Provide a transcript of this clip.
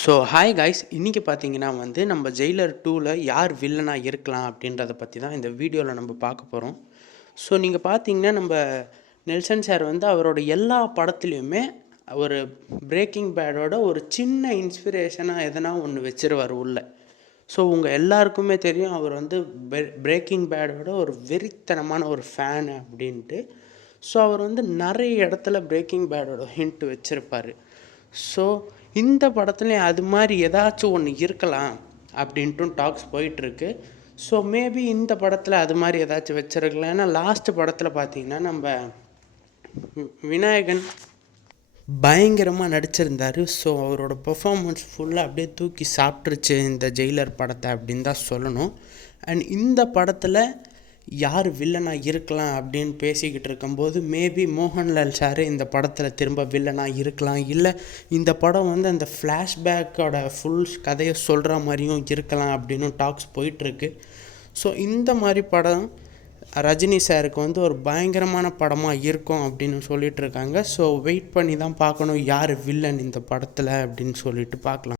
So hi guys, இன்றைக்கி பார்த்தீங்கன்னா நம்ம ஜெயிலர் 2ல் யார் வில்லனாக இருக்கலாம் அப்படின்றத பற்றி தான் இந்த வீடியோவில் நம்ம பார்க்க போகிறோம். ஸோ நீங்கள் பார்த்தீங்கன்னா நம்ம நெல்சன் சார் அவரோட எல்லா படத்துலையுமே ஒரு பிரேக்கிங் பேடோட ஒரு சின்ன இன்ஸ்பிரேஷனாக எதனா ஒன்று வச்சிருவார் உள்ள. ஸோ உங்கள் எல்லாருக்குமே தெரியும் அவர் பிரேக்கிங் பேடோட ஒரு வெறித்தனமான ஒரு ஃபேனு அப்படின்ட்டு. ஸோ அவர் நிறைய இடத்துல பிரேக்கிங் பேடோட ஹிண்ட் வச்சுருப்பார். ஸோ இந்த படத்துலேயும் அது மாதிரி ஏதாச்சும் ஒன்று இருக்கலாம் அப்படின்ட்டும் டாக்ஸ் போயிட்டுருக்கு. ஸோ மேபி இந்த படத்தில் அது மாதிரி ஏதாச்சும் வச்சுருக்கலாம். ஏன்னா லாஸ்ட் படத்தில் பார்த்திங்கன்னா நம்ம விநாயகன் பயங்கரமாக நடிச்சிருந்தார். ஸோ அவரோட பெர்ஃபார்மன்ஸ் ஃபுல்லாக அப்படியே தூக்கி சாப்பிட்ருச்சு இந்த ஜெயிலர் படத்தை அப்படின்னு தான் சொல்லணும். அண்ட் இந்த படத்தில் யார் வில்லனாக இருக்கலாம் அப்படின்னு பேசிக்கிட்டு இருக்கும்போது மேபி மோகன்லால் சார் இந்த படத்தில் திரும்ப வில்லனாக இருக்கலாம். இல்லை இந்த படம் அந்த ஃப்ளாஷ்பேக்கோட ஃபுல் கதையை சொல்கிற மாதிரியும் இருக்கலாம் அப்படின்னு டாக்ஸ் போயிட்டுருக்கு. ஸோ இந்த மாதிரி படம் ரஜினி சாருக்கு ஒரு பயங்கரமான படமாக இருக்கும் அப்படின்னு சொல்லிகிட்ருக்காங்க. ஸோ வெயிட் பண்ணி தான் பார்க்கணும் யார் வில்லன் இந்த படத்தில் அப்படின்னு சொல்லிட்டு பார்க்கலாம்.